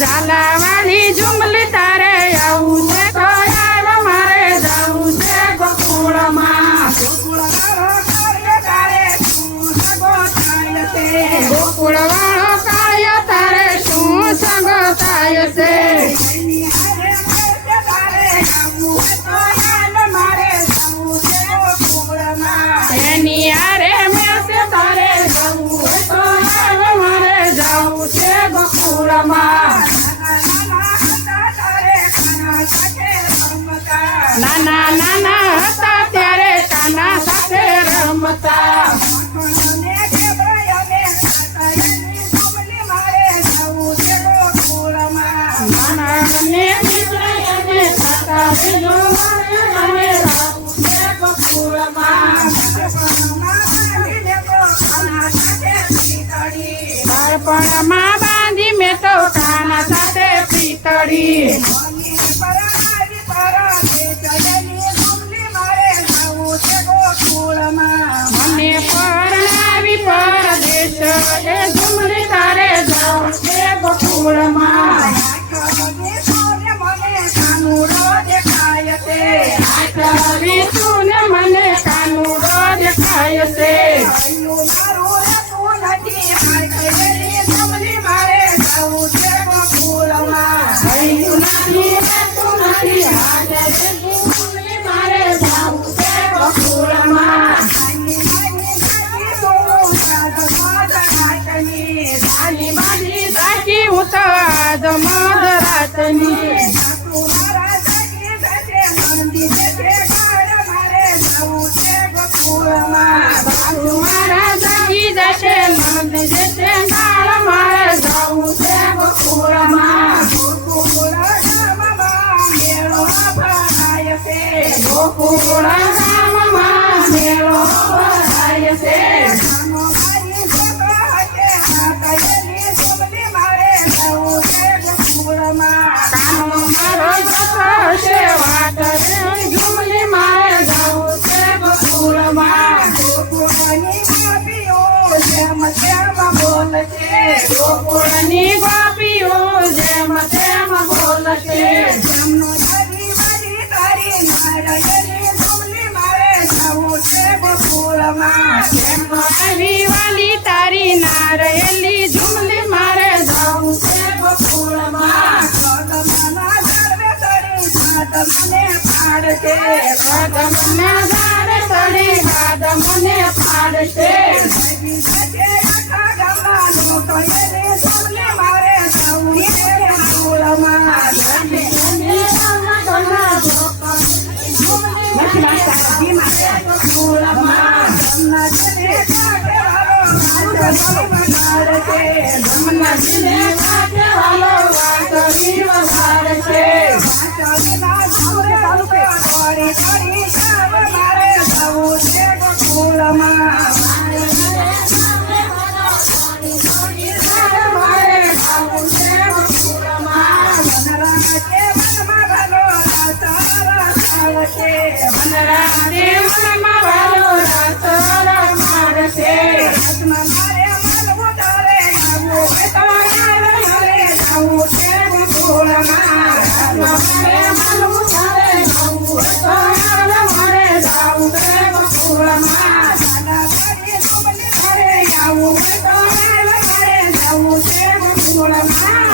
ઝાલાવાળી ઝુમલી તારે આવું છે તો યાર મારે જવું છે ગોકુળમાં. ગોકુળવાળો કાળિયો તારે શું સંગો થાય છે? એની હારે મેસે તારે જવું હોય તો યાર મારે જવું છે ગોકુળમાં. નાના નાના હતા ત્યારે કાના સાથે રમતા. નાના મને દીકરાને ખાતા બીજો મારે જવું છે ગોકુળમાં. બાળપણમાં બાંધી મેં તો કાના સાથે પીતળી. મને પરણાવી પરદેશ એ ઝુમલી તારે જવું છે ગોકુળમાં. તું ને મને કાનુડો દેખાય છે. ભૈયું નથી રહેતું નથી હાજર ઝુમલી મારે જવું છે ગોકુળમાં. આની બાજી સાચી હું તો આજ મધરાતની. બાજુ મારા જાગી જશે નંદ જશે ગાળ મારે જવું છે ગોકુળમાં. ગોકુળ ગામમાં મેળો ભરાય છે. કાનો મારો જતો હશે વાટ રે ઝુમલી મારે જવું છે ગોકુળમાં. ગોકુળની ગોપીઓ જેમ તેમ બોલશે. ગોકુળની ગોપીઓ જેમ તેમ બોલશે. જેમનો ધરી ભરી તારી નારાયણી ઝુમલી મારે જવું છે ગોકુળમાં. જેમનો આવી વાલી તારી નારાયણી ઝુમલી મારે જવું છે ગોકુળમાં. મને પાડશે કદમના ઝાડ તળી કદમને પાડશે. મારે જવું છે ગોકુળમાં.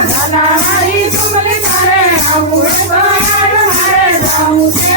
ઝાલાવાળી ઝુમલી તારે આવું મારે જવું છે